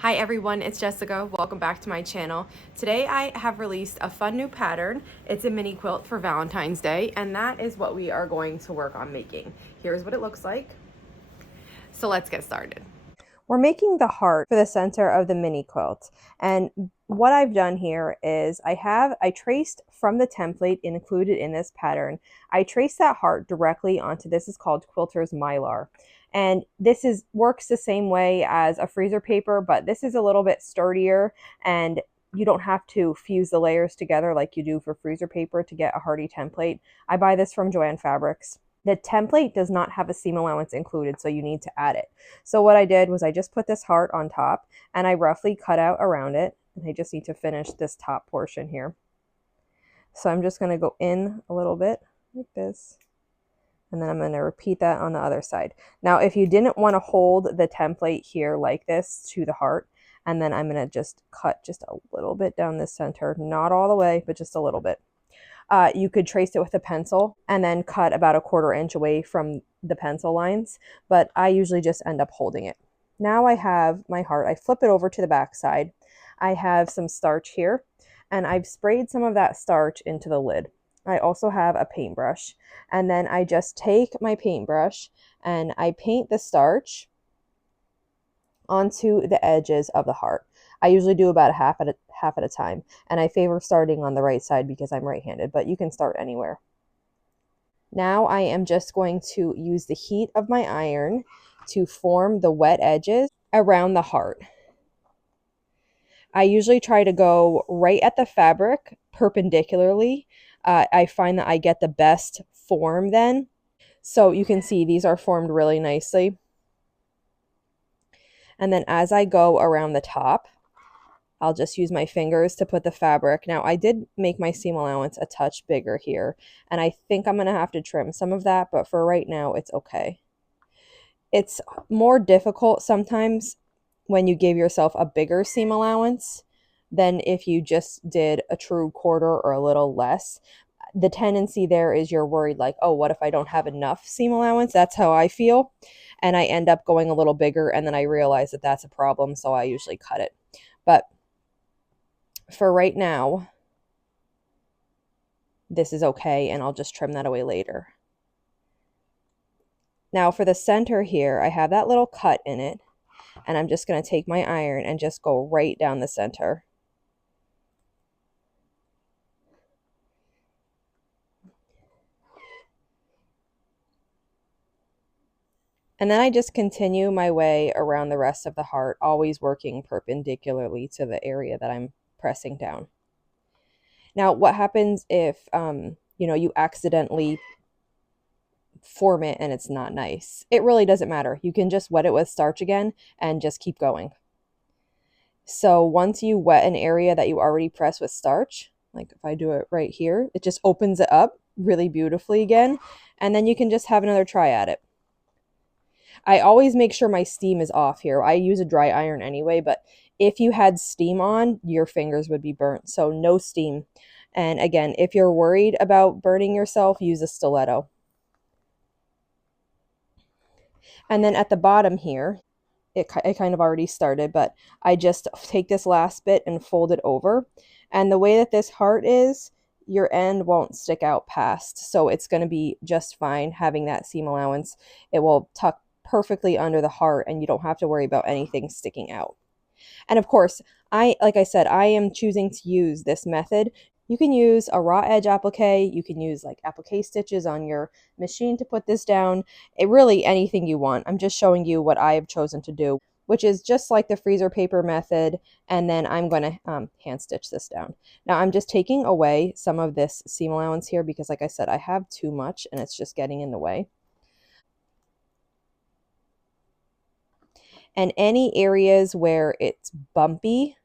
Hi everyone, it's Jessica. Welcome back to my channel. Today I have released a fun new pattern. It's a mini quilt for Valentine's Day, and that is what we are going to work on making. Here's what it looks like. So let's get started. We're making the heart for the center of the mini quilt. And what I've done here is I traced from the template included in this pattern, I traced that heart directly onto this is called Quilter's Mylar. And this works the same way as a freezer paper, but this is a little bit sturdier and you don't have to fuse the layers together like you do for freezer paper to get a hardy template. I buy this from Joann Fabrics. The template does not have a seam allowance included, so you need to add it. So what I did was I just put this heart on top and I roughly cut out around it. And I just need to finish this top portion here. So I'm just going to go in a little bit like this. And then I'm going to repeat that on the other side. Now, if you didn't want to hold the template here like this to the heart, and then I'm going to just cut just a little bit down the center, not all the way, but just a little bit. You could trace it with a pencil and then cut about a 1/4 inch away from the pencil lines, but I usually just end up holding it. Now I have my heart. I flip it over to the back side. I have some starch here, and I've sprayed some of that starch into the lid. I also have a paintbrush, and then I just take my paintbrush and I paint the starch onto the edges of the heart. I usually do about half at a time, and I favor starting on the right side because I'm right-handed, but you can start anywhere. Now I am just going to use the heat of my iron to form the wet edges around the heart. I usually try to go right at the fabric perpendicularly. I find that I get the best form then. So you can see these are formed really nicely. And then as I go around the top, I'll just use my fingers to put the fabric. Now, I did make my seam allowance a touch bigger here, and I think I'm going to have to trim some of that, but for right now, it's okay. It's more difficult sometimes when you give yourself a bigger seam allowance than if you just did a true 1/4 or a little less. The tendency there is you're worried like, oh, what if I don't have enough seam allowance? That's how I feel. And I end up going a little bigger, and then I realize that that's a problem, so I usually cut it. But for right now, this is okay, and I'll just trim that away later. Now for the center here, I have that little cut in it, and I'm just going to take my iron and just go right down the center. And then I just continue my way around the rest of the heart, always working perpendicularly to the area that I'm pressing down. Now, what happens if, you accidentally form it and it's not nice? It really doesn't matter. You can just wet it with starch again and just keep going. So once you wet an area that you already pressed with starch, like if I do it right here, it just opens it up really beautifully again, and then you can just have another try at it. I always make sure my steam is off here. I use a dry iron anyway, but if you had steam on, your fingers would be burnt. So no steam. And again, if you're worried about burning yourself, use a stiletto. And then at the bottom here, it kind of already started, but I just take this last bit and fold it over. And the way that this heart is, your end won't stick out past. So it's going to be just fine having that seam allowance. It will tuck perfectly under the heart, and you don't have to worry about anything sticking out. And of course, like I said, I am choosing to use this method. You can use a raw edge applique. You can use like applique stitches on your machine to put this down. Really anything you want. I'm just showing you what I have chosen to do, which is just like the freezer paper method. And then I'm going to hand stitch this down. Now I'm just taking away some of this seam allowance here because like I said, I have too much and it's just getting in the way. And any areas where it's bumpy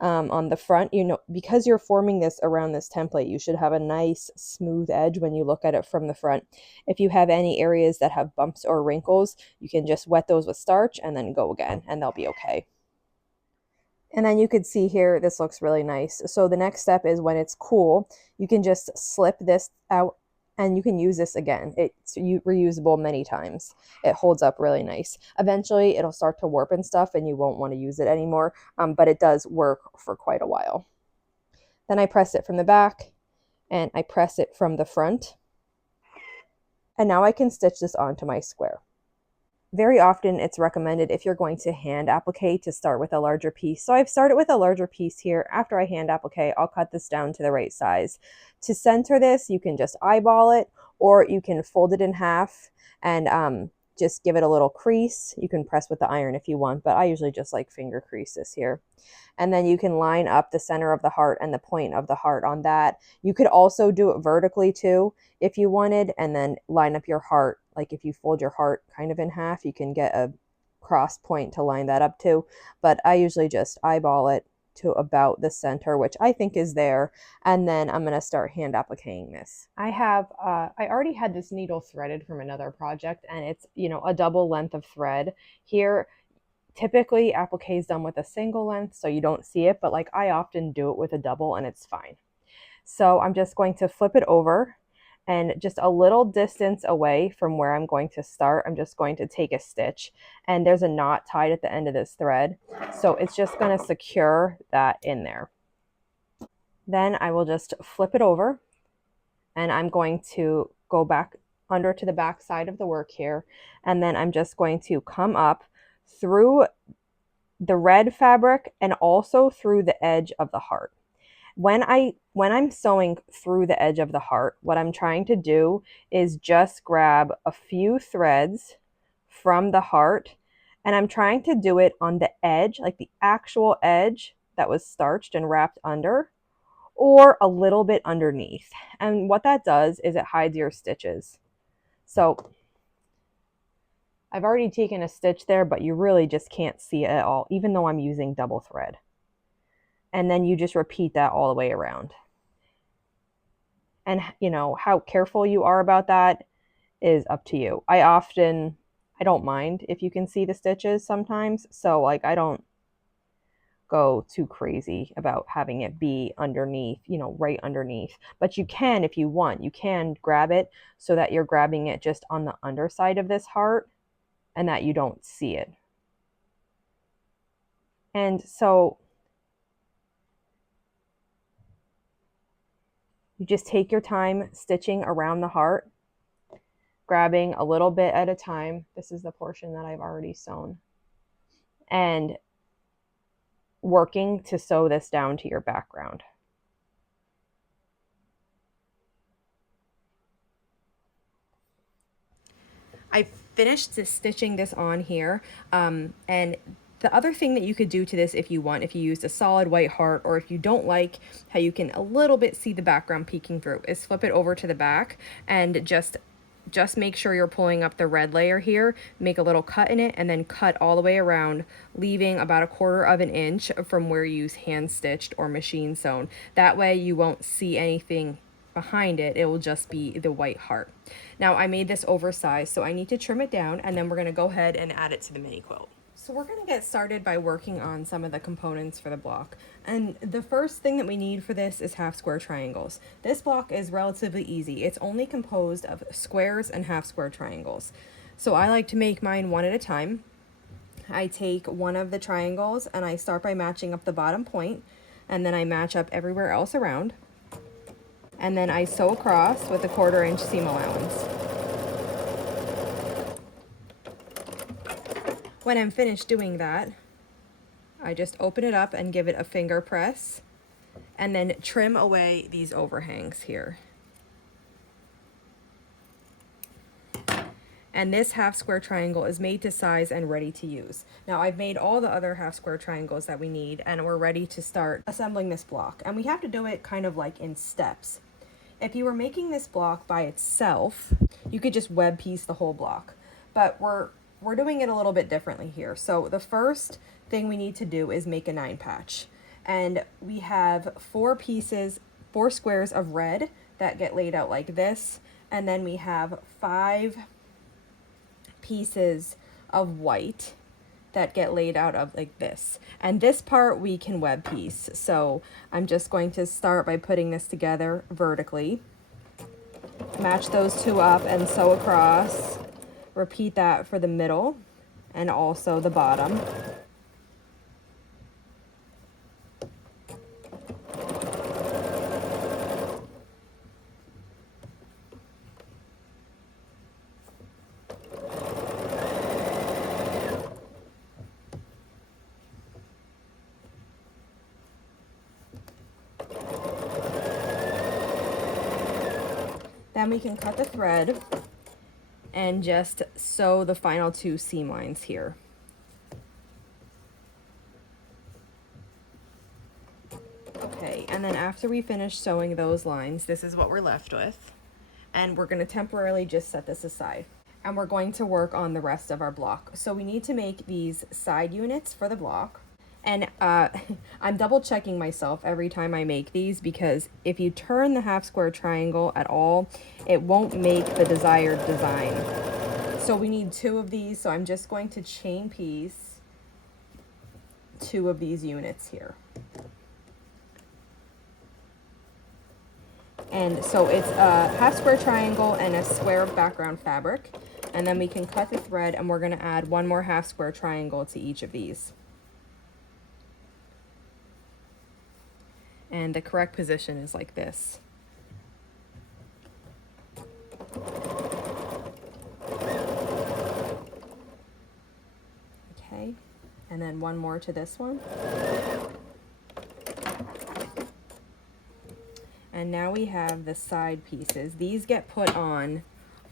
on the front, because you're forming this around this template, you should have a nice smooth edge when you look at it from the front. If you have any areas that have bumps or wrinkles, you can just wet those with starch and then go again, and they'll be okay. And then you could see here, this looks really nice. So the next step is when it's cool, you can just slip this out And you can use this again. It's reusable many times. It holds up really nice. Eventually, it'll start to warp and stuff, and you won't want to use it anymore, but it does work for quite a while. Then I press it from the back, and I press it from the front. And now I can stitch this onto my square. Very often it's recommended if you're going to hand applique to start with a larger piece. So I've started with a larger piece here. After I hand applique, I'll cut this down to the right size. To center this, you can just eyeball it, or you can fold it in half and just give it a little crease. You can press with the iron if you want, but I usually just like finger crease this here. And then you can line up the center of the heart and the point of the heart on that. You could also do it vertically too if you wanted, and then line up your heart. Like if you fold your heart kind of in half, you can get a cross point to line that up to. But I usually just eyeball it to about the center, which I think is there. And then I'm going to start hand appliquing this. I already had this needle threaded from another project, and it's, a double length of thread here. Typically applique is done with a single length, so you don't see it, but like I often do it with a double and it's fine. So I'm just going to flip it over, and just a little distance away from where I'm going to start, I'm just going to take a stitch, and there's a knot tied at the end of this thread. So it's just going to secure that in there. Then I will just flip it over, and I'm going to go back under to the back side of the work here. And then I'm just going to come up through the red fabric and also through the edge of the heart. When I'm sewing through the edge of the heart, what I'm trying to do is just grab a few threads from the heart, and I'm trying to do it on the edge, like the actual edge that was starched and wrapped under, or a little bit underneath. And what that does is it hides your stitches. So I've already taken a stitch there, but you really just can't see it at all, even though I'm using double thread. And then you just repeat that all the way around. And how careful you are about that is up to you. I don't mind if you can see the stitches sometimes. So like I don't go too crazy about having it be underneath, right underneath. But you can, if you want, you can grab it so that you're grabbing it just on the underside of this heart and that you don't see it. And so you just take your time stitching around the heart, grabbing a little bit at a time. This is the portion that I've already sewn. And working to sew this down to your background. I finished stitching this on here, and the other thing that you could do to this if you used a solid white heart, or if you don't like how you can a little bit see the background peeking through, is flip it over to the back and just make sure you're pulling up the red layer here, make a little cut in it, and then cut all the way around, leaving about 1/4 of an inch from where you use hand stitched or machine sewn. That way you won't see anything behind it. It will just be the white heart. Now I made this oversized, so I need to trim it down, and then we're going to go ahead and add it to the mini quilt. So we're going to get started by working on some of the components for the block. And the first thing that we need for this is half square triangles. This block is relatively easy. It's only composed of squares and half square triangles. So I like to make mine one at a time. I take one of the triangles and I start by matching up the bottom point, and then I match up everywhere else around. And then I sew across with a 1/4 inch seam allowance. When I'm finished doing that, I just open it up and give it a finger press, and then trim away these overhangs here. And this half square triangle is made to size and ready to use. Now I've made all the other half square triangles that we need, and we're ready to start assembling this block. And we have to do it kind of like in steps. If you were making this block by itself, you could just web piece the whole block. But we're doing it a little bit differently here. So the first thing we need to do is make a 9 patch. And we have 4 squares of red that get laid out like this. And then we have 5 pieces of white that get laid out of like this. And this part we can web piece. So I'm just going to start by putting this together vertically. match those two up and sew across. Repeat that for the middle and also the bottom. Then we can cut the thread and just sew the final two seam lines here. Okay, and then after we finish sewing those lines, this is what we're left with. And we're going to temporarily just set this aside. And we're going to work on the rest of our block. So we need to make these side units for the block. And I'm double checking myself every time I make these, because if you turn the half square triangle at all, it won't make the desired design. So we need 2 of these, so I'm just going to chain piece 2 of these units here. And so it's a half square triangle and a square background fabric. And then we can cut the thread, and we're going to add 1 more half square triangle to each of these. And the correct position is like this. Okay, and then 1 more to this one. And now we have the side pieces. These get put on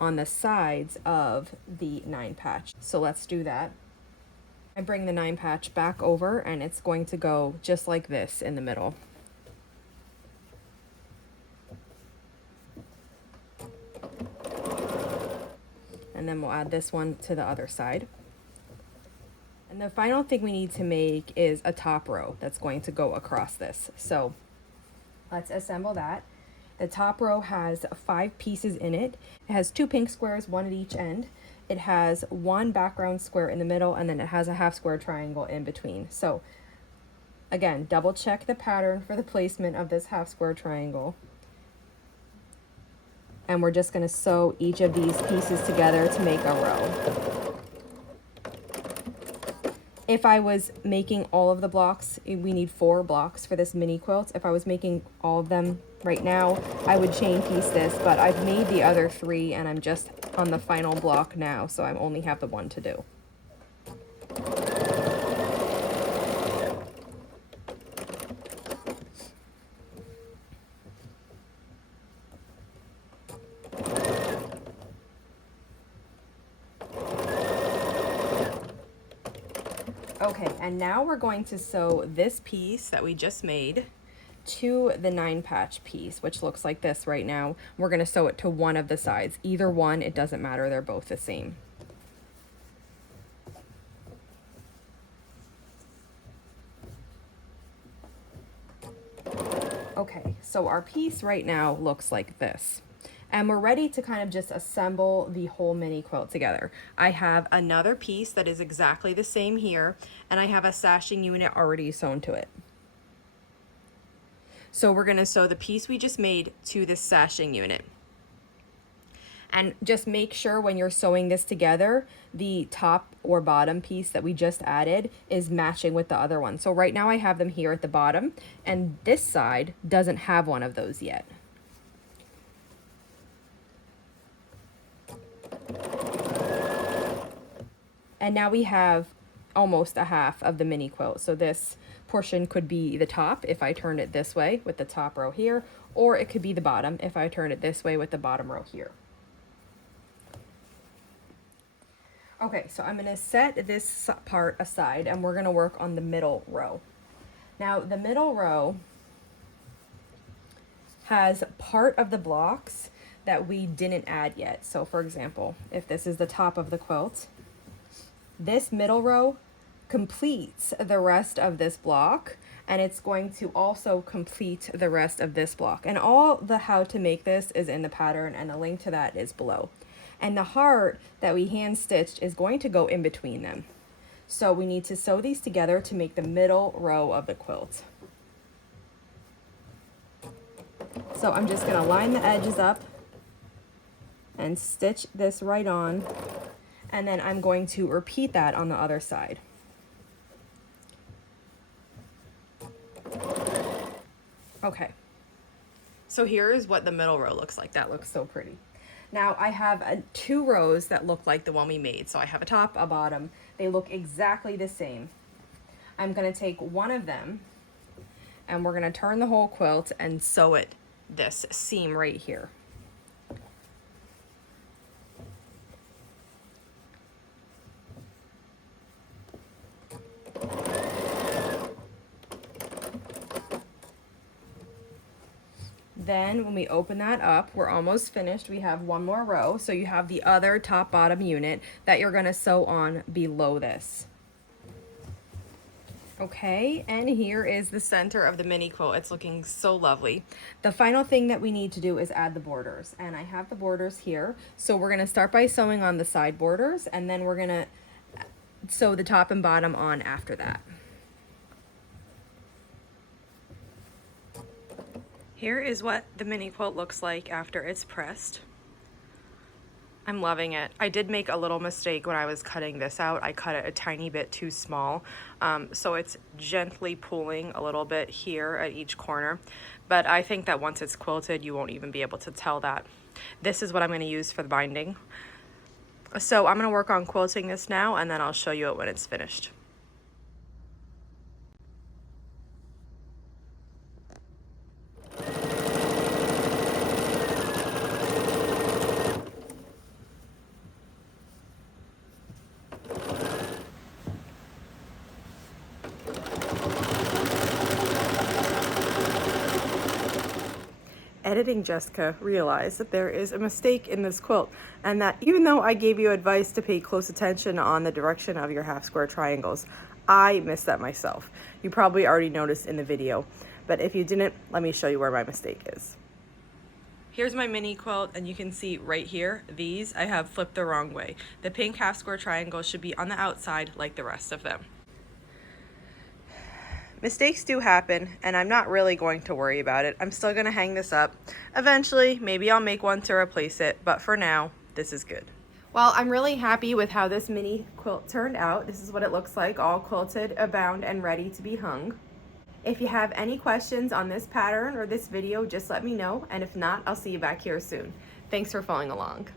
the sides of the 9 patch. So let's do that. I bring the 9 patch back over, and it's going to go just like this in the middle. And then we'll add this one to the other side. And the final thing we need to make is a top row that's going to go across this. So let's assemble that. The top row has 5 pieces in it. It has 2 pink squares, 1 at each end. It has 1 background square in the middle, and then it has a half square triangle in between. So again, double check the pattern for the placement of this half square triangle. And we're just going to sew each of these pieces together to make a row. If I was making all of the blocks, we need 4 blocks for this mini quilt. If I was making all of them right now, I would chain piece this, but I've made the other 3 and I'm just on the final block now, so I only have the 1 to do. Okay, and now we're going to sew this piece that we just made to the 9 patch piece, which looks like this right now. We're going to sew it to one of the sides. Either one, it doesn't matter, they're both the same. Okay, so our piece right now looks like this. And we're ready to kind of just assemble the whole mini quilt together. I have another piece that is exactly the same here, and I have a sashing unit already sewn to it. So we're gonna sew the piece we just made to this sashing unit. And just make sure when you're sewing this together, the top or bottom piece that we just added is matching with the other one. So right now I have them here at the bottom, and this side doesn't have one of those yet. And now we have almost a half of the mini quilt. So this portion could be the top if I turned it this way with the top row here, or it could be the bottom if I turned it this way with the bottom row here. Okay, so I'm gonna set this part aside and we're gonna work on the middle row. Now the middle row has part of the blocks that we didn't add yet. So for example, if this is the top of the quilt, this middle row completes the rest of this block, and it's going to also complete the rest of this block. And all the how to make this is in the pattern, and the link to that is below. And the heart that we hand stitched is going to go in between them. So we need to sew these together to make the middle row of the quilt. So I'm just gonna line the edges up and stitch this right on, and then I'm going to repeat that on the other side. Okay, so here is what the middle row looks like. That looks so pretty. Now I have 2 rows that look like the one we made. So I have a top, a bottom. They look exactly the same. I'm gonna take one of them and we're gonna turn the whole quilt and sew it this seam right here. Then when we open that up, we're almost finished. We have 1 more row. So you have the other top bottom unit that you're gonna sew on below this. Okay, and here is the center of the mini quilt. It's looking so lovely. The final thing that we need to do is add the borders, and I have the borders here. So we're gonna start by sewing on the side borders, and then we're gonna sew the top and bottom on after that. Here is what the mini quilt looks like after it's pressed. I'm loving it. I did make a little mistake when I was cutting this out. I cut it a tiny bit too small. So it's gently pulling a little bit here at each corner. But I think that once it's quilted, you won't even be able to tell that. This is what I'm going to use for the binding. So I'm going to work on quilting this now, and then I'll show you it when it's finished. Editing Jessica realized that there is a mistake in this quilt, and that even though I gave you advice to pay close attention on the direction of your half square triangles, I missed that myself. You probably already noticed in the video, but if you didn't, let me show you where my mistake is. Here's my mini quilt, and you can see right here, these I have flipped the wrong way. The pink half square triangle should be on the outside like the rest of them. Mistakes do happen, and I'm not really going to worry about it. I'm still gonna hang this up. Eventually, maybe I'll make one to replace it, but for now, this is good. Well, I'm really happy with how this mini quilt turned out. This is what it looks like, all quilted, bound, and ready to be hung. If you have any questions on this pattern or this video, just let me know, and if not, I'll see you back here soon. Thanks for following along.